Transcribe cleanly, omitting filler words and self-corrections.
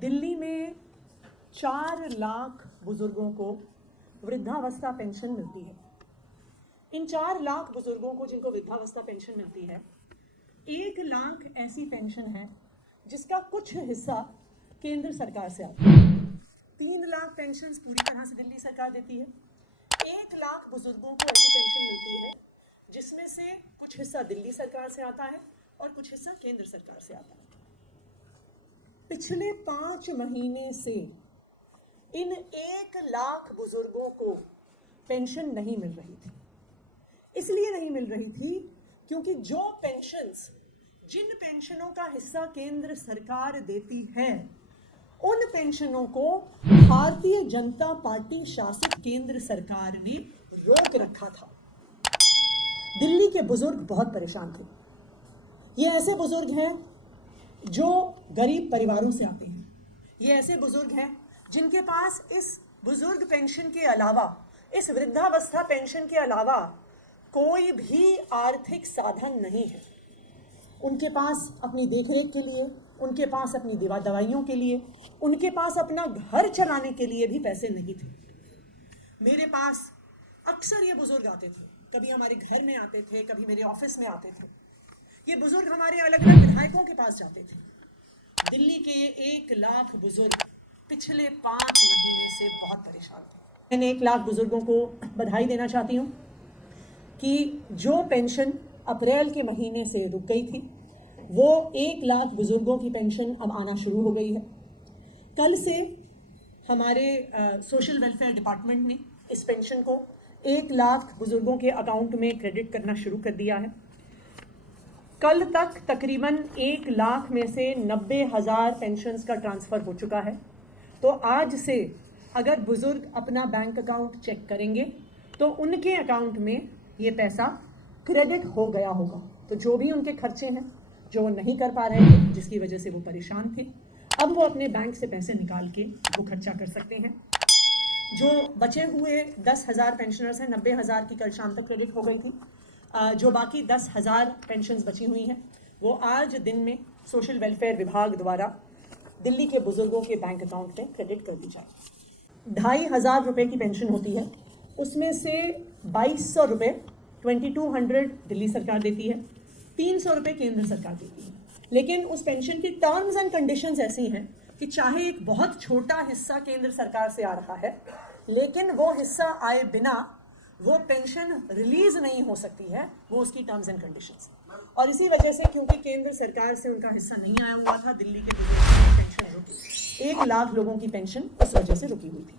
दिल्ली में 4 लाख बुजुर्गों को वृद्धावस्था पेंशन मिलती है। इन 4 लाख बुजुर्गों को जिनको वृद्धावस्था पेंशन मिलती है, 1 लाख ऐसी पेंशन है जिसका कुछ हिस्सा केंद्र सरकार से आता है। 3 लाख पेंशन पूरी तरह से दिल्ली सरकार देती है। 1 लाख बुजुर्गों को ऐसी पेंशन मिलती है जिसमें से कुछ हिस्सा दिल्ली सरकार से आता है और कुछ हिस्सा केंद्र सरकार से आता है। पिछले 5 महीने से इन 1 लाख बुजुर्गों को पेंशन नहीं मिल रही थी। इसलिए नहीं मिल रही थी क्योंकि जिन पेंशनों का हिस्सा केंद्र सरकार देती है, उन पेंशनों को भारतीय जनता पार्टी शासित केंद्र सरकार ने रोक रखा था। दिल्ली के बुजुर्ग बहुत परेशान थे। ये ऐसे बुजुर्ग हैं जो गरीब परिवारों से आते हैं। ये ऐसे बुजुर्ग हैं जिनके पास इस बुजुर्ग पेंशन के अलावा, इस वृद्धावस्था पेंशन के अलावा कोई भी आर्थिक साधन नहीं है। उनके पास अपनी देखरेख के लिए, उनके पास अपनी दवाइयों के लिए, उनके पास अपना घर चलाने के लिए भी पैसे नहीं थे। मेरे पास अक्सर ये बुजुर्ग आते थे, कभी हमारे घर में आते थे, कभी मेरे ऑफिस में आते थे। ये बुजुर्ग हमारे अलग अलग विधायकों के पास जाते थे। दिल्ली के 1 लाख बुजुर्ग पिछले 5 महीने से बहुत परेशान थे। मैंने 1 लाख बुजुर्गों को बधाई देना चाहती हूँ कि जो पेंशन अप्रैल के महीने से रुक गई थी, वो 1 लाख बुजुर्गों की पेंशन अब आना शुरू हो गई है। कल से हमारे सोशल वेलफेयर डिपार्टमेंट ने इस पेंशन को 1 लाख बुजुर्गों के अकाउंट में क्रेडिट करना शुरू कर दिया है। कल तक तकरीबन 1 लाख में से 90,000 पेंशन्स का ट्रांसफ़र हो चुका है। तो आज से अगर बुजुर्ग अपना बैंक अकाउंट चेक करेंगे तो उनके अकाउंट में ये पैसा क्रेडिट हो गया होगा। तो जो भी उनके खर्चे हैं, जो वो नहीं कर पा रहे थे, जिसकी वजह से वो परेशान थे, अब वो अपने बैंक से पैसे निकाल के वो खर्चा कर सकते हैं। जो बचे हुए 10,000 पेंशनर्स हैं, 90,000 की कल शाम तक क्रेडिट हो गई थी। जो बाकी 10,000 पेंशन्स बची हुई हैं, वो आज दिन में सोशल वेलफेयर विभाग द्वारा दिल्ली के बुजुर्गों के बैंक अकाउंट में क्रेडिट कर दी जाए। 2,500 रुपये की पेंशन होती है, उसमें से 2,200 रुपये 2200 दिल्ली सरकार देती है, 300 रुपये केंद्र सरकार देती है। लेकिन उस पेंशन की टर्म्स एंड कंडीशंस ऐसी हैं कि चाहे एक बहुत छोटा हिस्सा केंद्र सरकार से आ रहा है, लेकिन वो हिस्सा आए बिना वो पेंशन रिलीज नहीं हो सकती है, वो उसकी टर्म्स एंड कंडीशंस। और इसी वजह से, क्योंकि केंद्र सरकार से उनका हिस्सा नहीं आया हुआ था, दिल्ली के बुजुर्गों की पेंशन रुकी। 1 लाख लोगों की पेंशन उस वजह से रुकी हुई थी।